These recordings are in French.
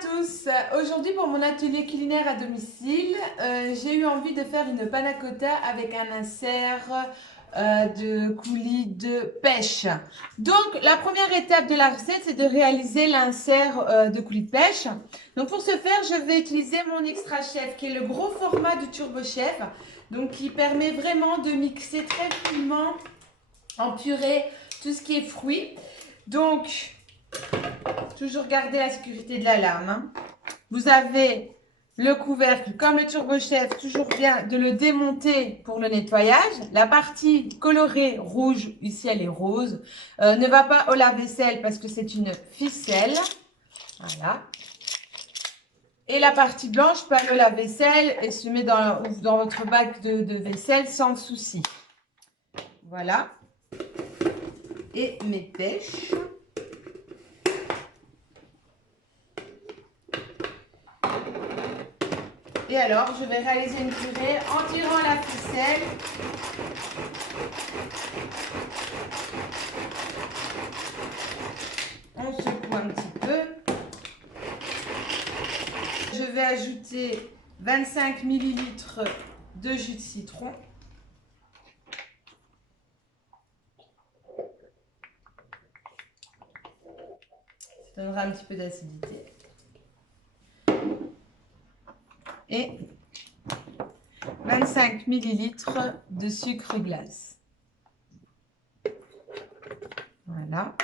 tous, aujourd'hui pour mon atelier culinaire à domicile, j'ai eu envie de faire une panna cotta avec un insert de coulis de pêche. Donc la première étape de la recette, c'est de réaliser l'insert de coulis de pêche. Donc pour ce faire, je vais utiliser mon Extra Chef qui est le gros format du Turbo Chef, donc qui permet vraiment de mixer très finement en purée tout ce qui est fruits. Donc toujours garder la sécurité de la lame, hein. Vous avez le couvercle, comme le Turbo Chef, toujours bien de le démonter pour le nettoyage. La partie colorée rouge, ici elle est rose, ne va pas au lave-vaisselle parce que c'est une ficelle. Voilà. Et la partie blanche peut aller au lave-vaisselle et se met dans votre bac de vaisselle sans souci. Voilà. Et mes pêches. Et alors, je vais réaliser une purée en tirant la ficelle. On secoue un petit peu. Je vais ajouter 25 ml de jus de citron. Ça donnera un petit peu d'acidité. Et 25 ml de sucre glace. Voilà.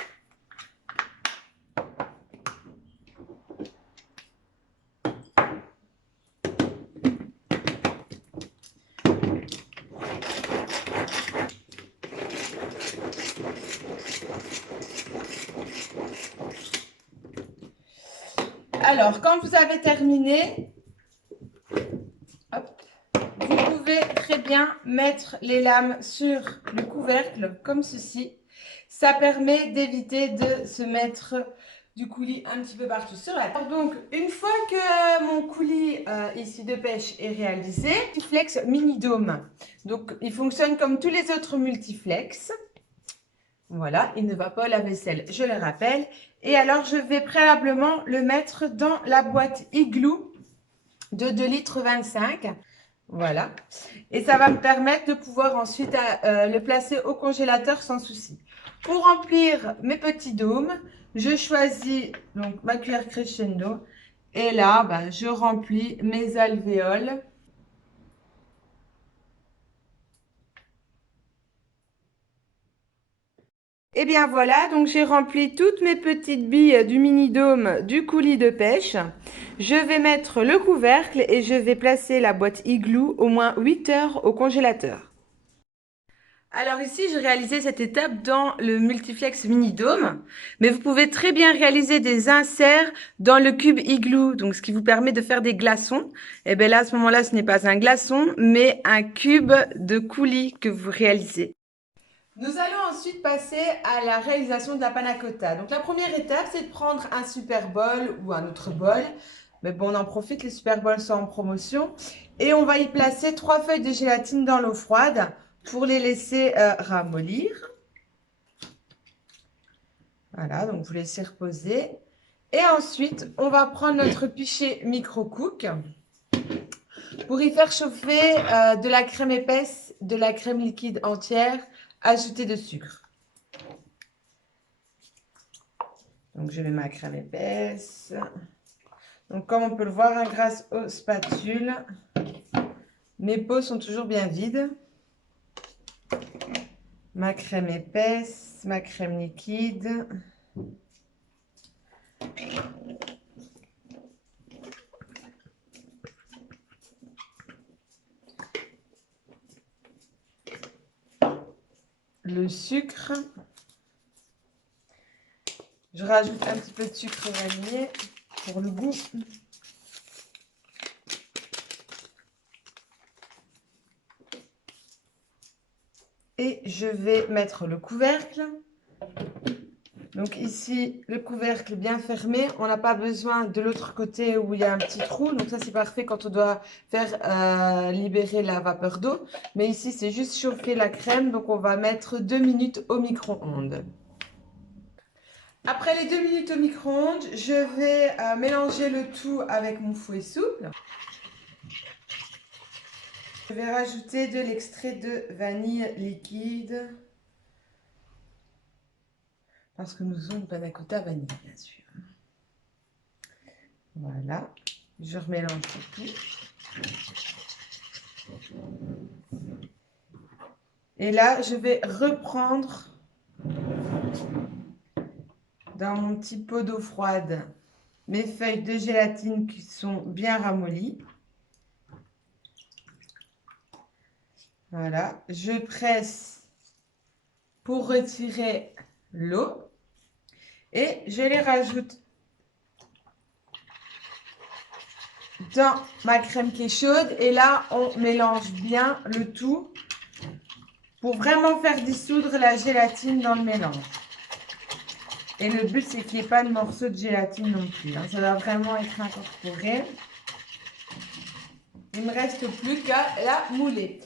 Alors, quand vous avez terminé, hop, vous pouvez très bien mettre les lames sur le couvercle comme ceci. Ça permet d'éviter de se mettre du coulis un petit peu partout sur la table. Donc, une fois que mon coulis ici de pêche est réalisé, Multiflex Mini Dôme. Donc, il fonctionne comme tous les autres Multiflex. Voilà, il ne va pas à la vaisselle, je le rappelle. Et alors, je vais préalablement le mettre dans la boîte Igloo de 2,25 litres. Voilà. Et ça va me permettre de pouvoir ensuite le placer au congélateur sans souci. Pour remplir mes petits dômes, je choisis donc ma cuillère crescendo. Et là, je remplis mes alvéoles. Et bien voilà, donc j'ai rempli toutes mes petites billes du mini dôme du coulis de pêche. Je vais mettre le couvercle et je vais placer la boîte Igloo au moins 8 heures au congélateur. Alors ici, j'ai réalisé cette étape dans le Multiflex Mini Dôme, mais vous pouvez très bien réaliser des inserts dans le cube Igloo, donc ce qui vous permet de faire des glaçons. Et bien là, à ce moment-là, ce n'est pas un glaçon, mais un cube de coulis que vous réalisez. Nous allons ensuite passer à la réalisation de la panna cotta. Donc la première étape, c'est de prendre un super bol ou un autre bol. Mais bon, on en profite, les super bols sont en promotion. Et on va y placer 3 feuilles de gélatine dans l'eau froide pour les laisser ramollir. Voilà, donc vous laissez reposer. Et ensuite, on va prendre notre pichet micro-cook pour y faire chauffer de la crème épaisse, de la crème liquide entière, ajoutée de sucre. Donc, je mets ma crème épaisse. Donc, comme on peut le voir, grâce aux spatules, mes pots sont toujours bien vides. Ma crème épaisse, ma crème liquide. Le sucre. Je rajoute un petit peu de sucre vanillé pour le goût. Et je vais mettre le couvercle. Donc ici, le couvercle bien fermé. On n'a pas besoin de l'autre côté où il y a un petit trou. Donc ça, c'est parfait quand on doit faire libérer la vapeur d'eau. Mais ici, c'est juste chauffer la crème. Donc on va mettre 2 minutes au micro-ondes. Après les 2 minutes au micro-ondes, je vais mélanger le tout avec mon fouet souple. Je vais rajouter de l'extrait de vanille liquide. Parce que nous avons une panna cotta vanille, bien sûr. Voilà. Je remélange tout. Et là, je vais reprendre dans mon petit pot d'eau froide mes feuilles de gélatine qui sont bien ramollies. Voilà. Je presse pour retirer l'eau et je les rajoute dans ma crème qui est chaude. Et là, on mélange bien le tout pour vraiment faire dissoudre la gélatine dans le mélange. Et le but, c'est qu'il n'y ait pas de morceaux de gélatine non plus. Hein. Ça doit vraiment être incorporé. Il ne me reste plus qu'à la mouler.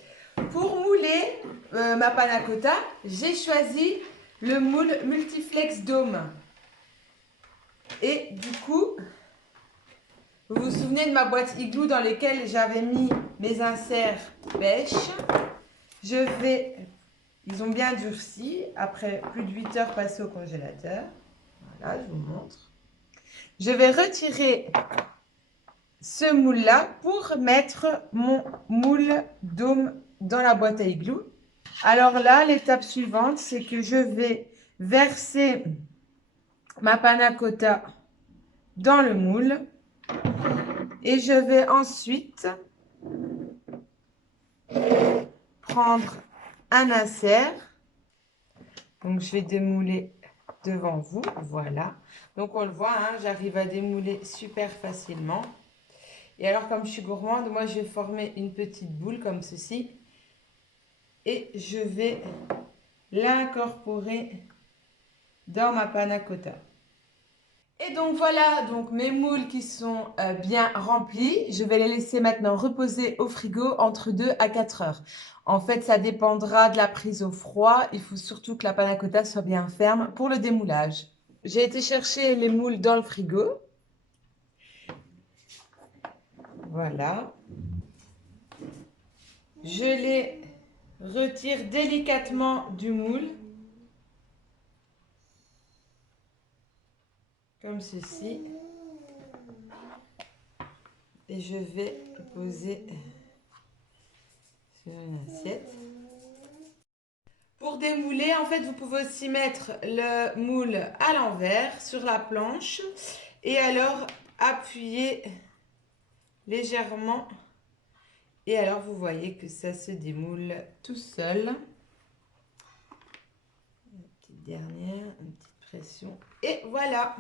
Pour mouler ma panna cotta, j'ai choisi le moule Multiflex Dome. Et du coup, vous vous souvenez de ma boîte igloo dans laquelle j'avais mis mes inserts pêche. Ils ont bien durci après plus de 8 heures passées au congélateur. Voilà, je vous montre. Je vais retirer ce moule-là pour mettre mon moule dôme dans la boîte à igloo. Alors là, l'étape suivante, c'est que je vais verser ma panna cotta dans le moule et je vais ensuite prendre un insert. Donc, je vais démouler devant vous. Voilà. Donc, on le voit, hein, j'arrive à démouler super facilement. Et alors, comme je suis gourmande, moi, je vais former une petite boule comme ceci. Et je vais l'incorporer dans ma panna cotta. Et donc voilà, donc mes moules qui sont bien remplis. Je vais les laisser maintenant reposer au frigo entre 2 à 4 heures. En fait, ça dépendra de la prise au froid. Il faut surtout que la panna cotta soit bien ferme pour le démoulage. J'ai été chercher les moules dans le frigo. Voilà. Je les retire délicatement du moule. Comme ceci. Et je vais poser sur une assiette. Pour démouler, en fait, vous pouvez aussi mettre le moule à l'envers sur la planche et alors appuyer légèrement. Et alors, vous voyez que ça se démoule tout seul. Une petite dernière, une petite pression. Et voilà.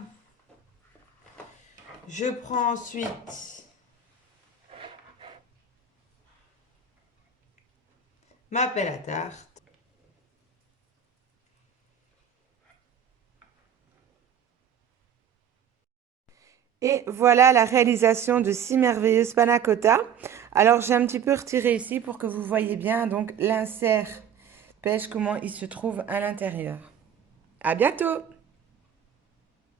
Je prends ensuite ma pelle à tarte. Et voilà la réalisation de 6 merveilleuses panna cotta. Alors, j'ai un petit peu retiré ici pour que vous voyez bien donc l'insert pêche, comment il se trouve à l'intérieur. À bientôt!